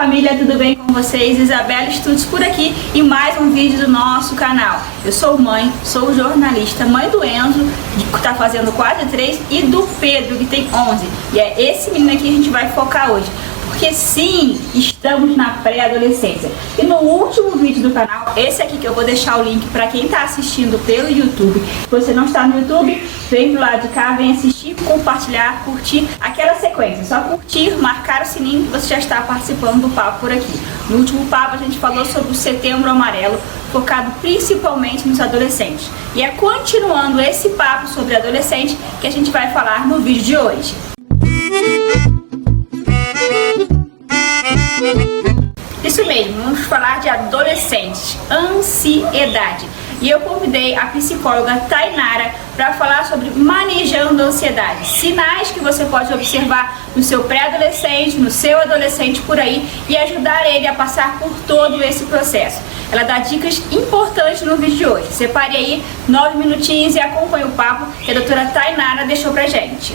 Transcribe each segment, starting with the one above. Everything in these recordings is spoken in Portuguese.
família, tudo bem com vocês? Isabela Estudos por aqui e mais um vídeo do nosso canal. Eu sou mãe, sou jornalista, mãe do Enzo, que está fazendo quase 3, e do Pedro, que tem 11. E é esse menino aqui que a gente vai focar hoje. Porque sim, estamos na pré-adolescência. E no último vídeo do canal, esse aqui que eu vou deixar o link para quem está assistindo pelo YouTube. Se você não está no YouTube, vem do lado de cá, vem assistir, compartilhar, curtir aquela sequência. Só curtir, marcar o sininho que você já está participando do papo por aqui. No último papo a gente falou sobre o Setembro Amarelo, focado principalmente nos adolescentes. E é continuando esse papo sobre adolescente que a gente vai falar no vídeo de hoje. Isso mesmo, vamos falar de adolescentes, ansiedade. E eu convidei a psicóloga Tainara para falar sobre manejando a ansiedade. Sinais que você pode observar no seu pré-adolescente, no seu adolescente por aí e ajudar ele a passar por todo esse processo. Ela dá dicas importantes no vídeo de hoje. Separe aí 9 minutinhos e acompanhe o papo que a doutora Tainara deixou pra gente.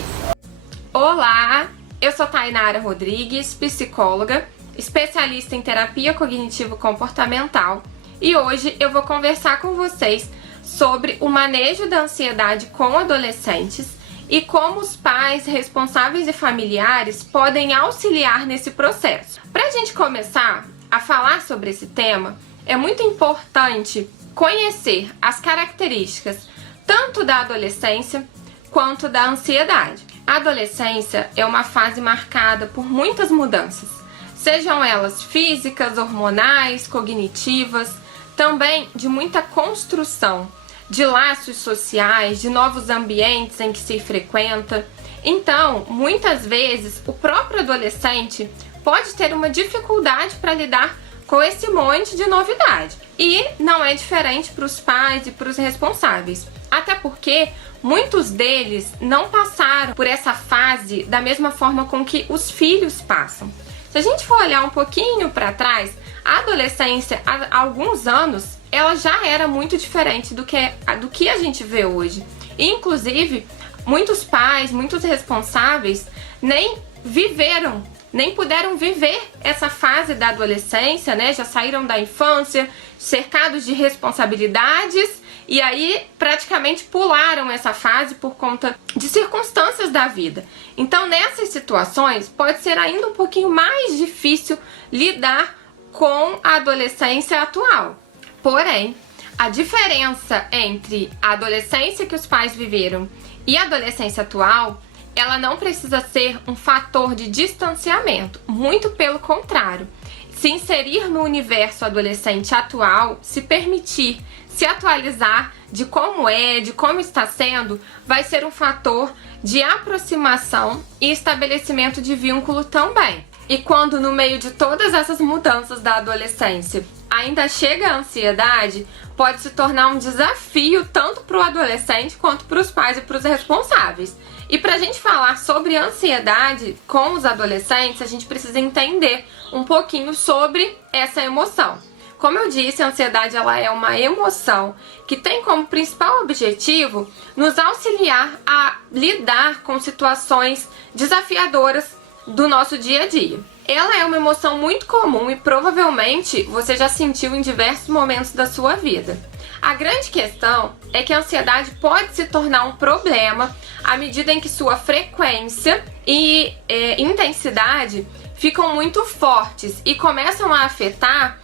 Olá, eu sou Tainara Rodrigues, psicóloga, especialista em terapia cognitivo-comportamental, e hoje eu vou conversar com vocês sobre o manejo da ansiedade com adolescentes e como os pais, responsáveis e familiares podem auxiliar nesse processo. Para a gente começar a falar sobre esse tema, é muito importante conhecer as características tanto da adolescência quanto da ansiedade. A adolescência é uma fase marcada por muitas mudanças, sejam elas físicas, hormonais, cognitivas, também de muita construção de laços sociais, de novos ambientes em que se frequenta. Então, muitas vezes, o próprio adolescente pode ter uma dificuldade para lidar com esse monte de novidade. E não é diferente para os pais e para os responsáveis. Até porque muitos deles não passaram por essa fase da mesma forma com que os filhos passam. Se a gente for olhar um pouquinho para trás, a adolescência, há alguns anos, ela já era muito diferente do que a gente vê hoje. E, inclusive, muitos pais, muitos responsáveis nem viveram, nem puderam viver essa fase da adolescência, né? Já saíram da infância, cercados de responsabilidades, e aí praticamente pularam essa fase por conta de circunstâncias da vida. Então, nessas situações, pode ser ainda um pouquinho mais difícil lidar com a adolescência atual. Porém, a diferença entre a adolescência que os pais viveram e a adolescência atual, ela não precisa ser um fator de distanciamento, muito pelo contrário. Se inserir no universo adolescente atual, se permitir se atualizar de como é, de como está sendo, vai ser um fator de aproximação e estabelecimento de vínculo também. E quando no meio de todas essas mudanças da adolescência ainda chega a ansiedade, pode se tornar um desafio tanto para o adolescente quanto para os pais e para os responsáveis. E para a gente falar sobre ansiedade com os adolescentes, a gente precisa entender um pouquinho sobre essa emoção. Como eu disse, a ansiedade ela é uma emoção que tem como principal objetivo nos auxiliar a lidar com situações desafiadoras do nosso dia a dia. Ela é uma emoção muito comum e provavelmente você já sentiu em diversos momentos da sua vida. A grande questão é que a ansiedade pode se tornar um problema à medida em que sua frequência e intensidade ficam muito fortes e começam a afetar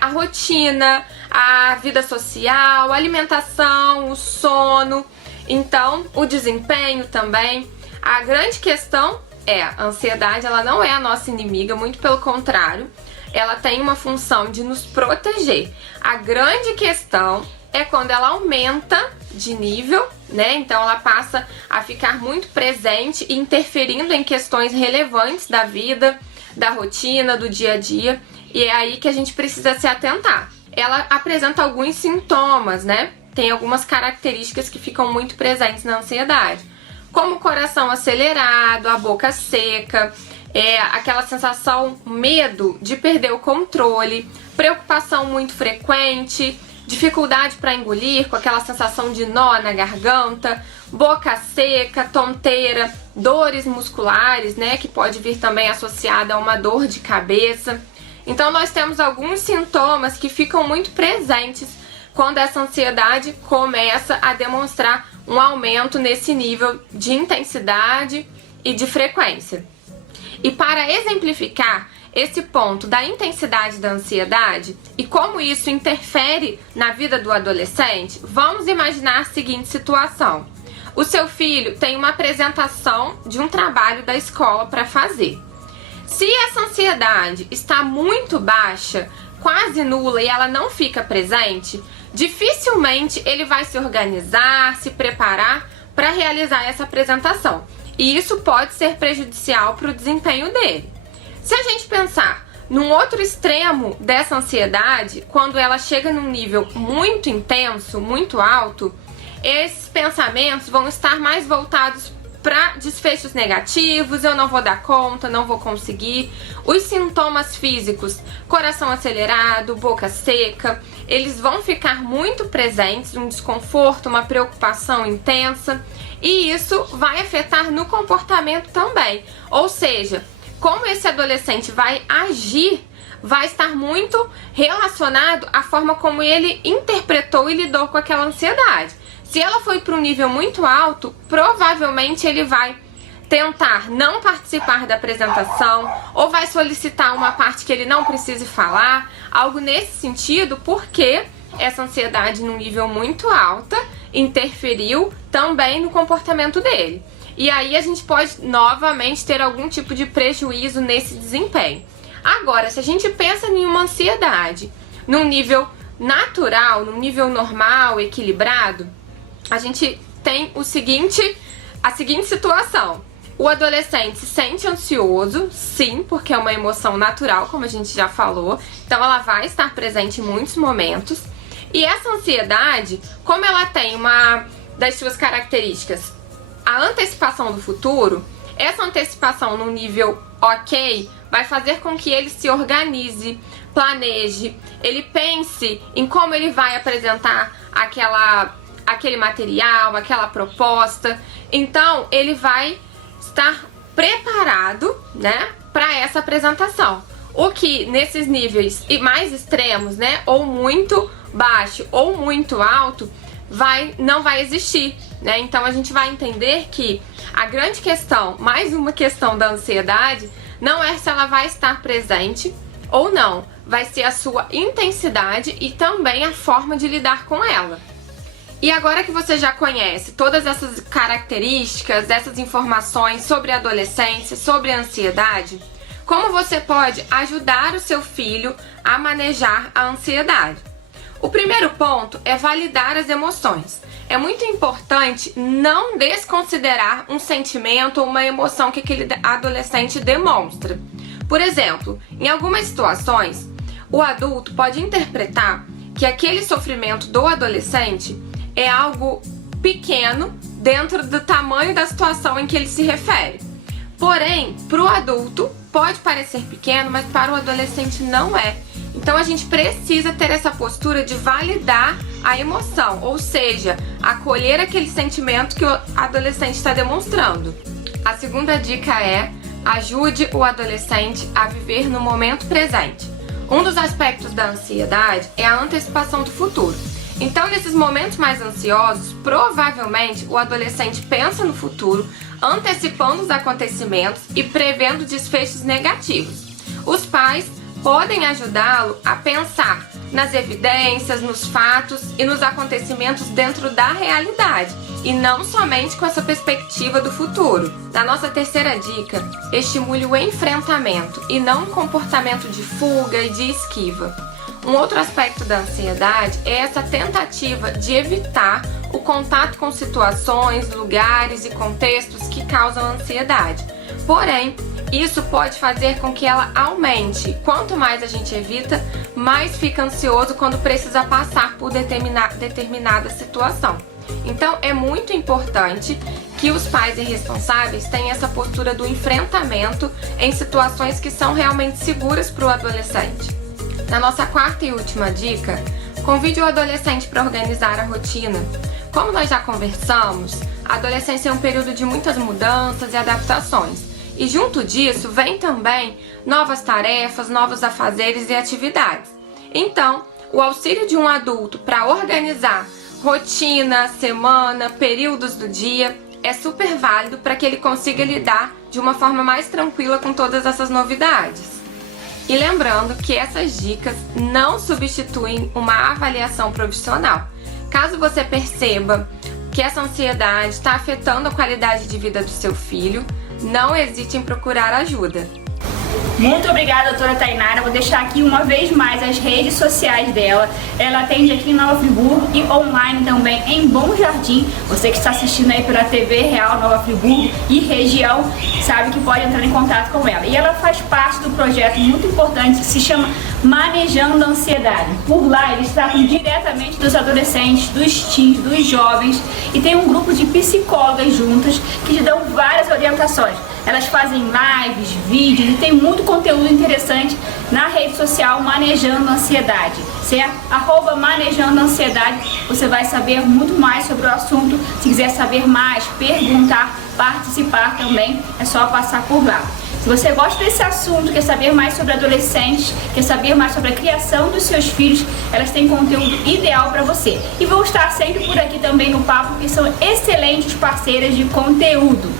a rotina, a vida social, a alimentação, o sono, então o desempenho também. A grande questão é, a ansiedade ela não é a nossa inimiga, muito pelo contrário, ela tem uma função de nos proteger. A grande questão é quando ela aumenta de nível, né? Então ela passa a ficar muito presente e interferindo em questões relevantes da vida, da rotina, do dia a dia. E é aí que a gente precisa se atentar. Ela apresenta alguns sintomas, né? Tem algumas características que ficam muito presentes na ansiedade, como o coração acelerado, a boca seca, aquela sensação, medo de perder o controle, preocupação muito frequente, dificuldade para engolir, com aquela sensação de nó na garganta, boca seca, tonteira, dores musculares, né, que pode vir também associada a uma dor de cabeça. Então nós temos alguns sintomas que ficam muito presentes quando essa ansiedade começa a demonstrar um aumento nesse nível de intensidade e de frequência. E para exemplificar esse ponto da intensidade da ansiedade e como isso interfere na vida do adolescente, vamos imaginar a seguinte situação. O seu filho tem uma apresentação de um trabalho da escola para fazer. Se essa ansiedade está muito baixa, quase nula, e ela não fica presente, dificilmente ele vai se organizar, se preparar para realizar essa apresentação. E isso pode ser prejudicial para o desempenho dele. Se a gente pensar num outro extremo dessa ansiedade, quando ela chega num nível muito intenso, muito alto, esses pensamentos vão estar mais voltados para desfechos negativos, eu não vou dar conta, não vou conseguir. Os sintomas físicos, coração acelerado, boca seca, eles vão ficar muito presentes, um desconforto, uma preocupação intensa, e isso vai afetar no comportamento também. Ou seja, como esse adolescente vai agir, vai estar muito relacionado à forma como ele interpretou e lidou com aquela ansiedade. Se ela foi para um nível muito alto, provavelmente ele vai tentar não participar da apresentação ou vai solicitar uma parte que ele não precise falar, algo nesse sentido, porque essa ansiedade num nível muito alta interferiu também no comportamento dele. E aí a gente pode novamente ter algum tipo de prejuízo nesse desempenho. Agora, se a gente pensa em uma ansiedade num nível natural, num nível normal, equilibrado, a gente tem a seguinte situação. O adolescente se sente ansioso, sim, porque é uma emoção natural, como a gente já falou, então ela vai estar presente em muitos momentos. E essa ansiedade, como ela tem uma das suas características, a antecipação do futuro, essa antecipação no nível ok vai fazer com que ele se organize, planeje, ele pense em como ele vai apresentar aquele material, aquela proposta. Então ele vai estar preparado, né, para essa apresentação. O que nesses níveis mais extremos, né, ou muito baixo ou muito alto, não vai existir, né? Então a gente vai entender que a grande questão, mais uma questão da ansiedade, não é se ela vai estar presente ou não, vai ser a sua intensidade e também a forma de lidar com ela. E agora que você já conhece todas essas características, essas informações sobre a adolescência, sobre a ansiedade, como você pode ajudar o seu filho a manejar a ansiedade? O primeiro ponto é validar as emoções. É muito importante não desconsiderar um sentimento ou uma emoção que aquele adolescente demonstra. Por exemplo, em algumas situações, o adulto pode interpretar que aquele sofrimento do adolescente é algo pequeno dentro do tamanho da situação em que ele se refere. Porém, para o adulto pode parecer pequeno, mas para o adolescente não é. Então a gente precisa ter essa postura de validar a emoção, ou seja, acolher aquele sentimento que o adolescente está demonstrando. A segunda dica é: ajude o adolescente a viver no momento presente. Um dos aspectos da ansiedade é a antecipação do futuro. Então, nesses momentos mais ansiosos, provavelmente o adolescente pensa no futuro, antecipando os acontecimentos e prevendo desfechos negativos. Os pais podem ajudá-lo a pensar nas evidências, nos fatos e nos acontecimentos dentro da realidade, e não somente com essa perspectiva do futuro. Na nossa terceira dica, estimule o enfrentamento e não um comportamento de fuga e de esquiva. Um outro aspecto da ansiedade é essa tentativa de evitar o contato com situações, lugares e contextos que causam ansiedade. Porém, isso pode fazer com que ela aumente. Quanto mais a gente evita, mais fica ansioso quando precisa passar por determinada situação. Então, é muito importante que os pais e responsáveis tenham essa postura do enfrentamento em situações que são realmente seguras para o adolescente. Na nossa quarta e última dica, Convide o adolescente para organizar a rotina. Como nós já conversamos, a adolescência é um período de muitas mudanças e adaptações. E junto disso vem também novas tarefas, novos afazeres e atividades. Então, o auxílio de um adulto para organizar rotina, semana, períodos do dia é super válido para que ele consiga lidar de uma forma mais tranquila com todas essas novidades. E lembrando que essas dicas não substituem uma avaliação profissional. Caso você perceba que essa ansiedade está afetando a qualidade de vida do seu filho, não hesite em procurar ajuda. Muito obrigada, doutora Tainara. Vou deixar aqui uma vez mais as redes sociais dela. Ela atende aqui em Nova Friburgo e online também em Bom Jardim. Você que está assistindo aí pela TV Real Nova Friburgo e região, sabe que pode entrar em contato com ela. E ela faz parte do projeto muito importante que se chama Manejando a Ansiedade. Por lá eles tratam diretamente dos adolescentes, dos teens, dos jovens, e tem um grupo de psicólogas juntas que te dão várias orientações. Elas fazem lives, vídeos e tem muito conteúdo interessante na rede social Manejando a Ansiedade. Se é @Manejando a Ansiedade, você vai saber muito mais sobre o assunto. Se quiser saber mais, perguntar, participar também, é só passar por lá. Se você gosta desse assunto, quer saber mais sobre adolescentes, quer saber mais sobre a criação dos seus filhos, elas têm conteúdo ideal para você. E vão estar sempre por aqui também no Papo, que são excelentes parceiras de conteúdo.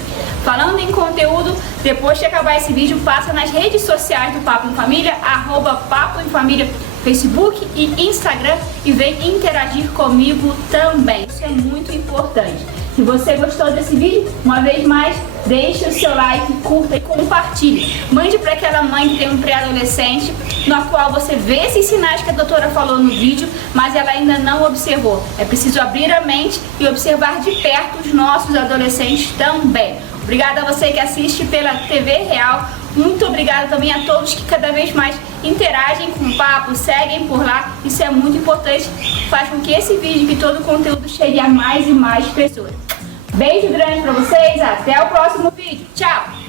Falando em conteúdo, depois de acabar esse vídeo, passa nas redes sociais do Papo em Família, @Papo em Família, Facebook e Instagram, e vem interagir comigo também. Isso é muito importante. Se você gostou desse vídeo, uma vez mais, deixe o seu like, curta e compartilhe. Mande para aquela mãe que tem um pré-adolescente, no qual você vê esses sinais que a doutora falou no vídeo, mas ela ainda não observou. É preciso abrir a mente e observar de perto os nossos adolescentes também. Obrigada a você que assiste pela TV Real. Muito obrigada também a todos que cada vez mais interagem com o papo, seguem por lá. Isso é muito importante, faz com que esse vídeo, que todo o conteúdo chegue a mais e mais pessoas. Beijo grande pra vocês, até o próximo vídeo. Tchau!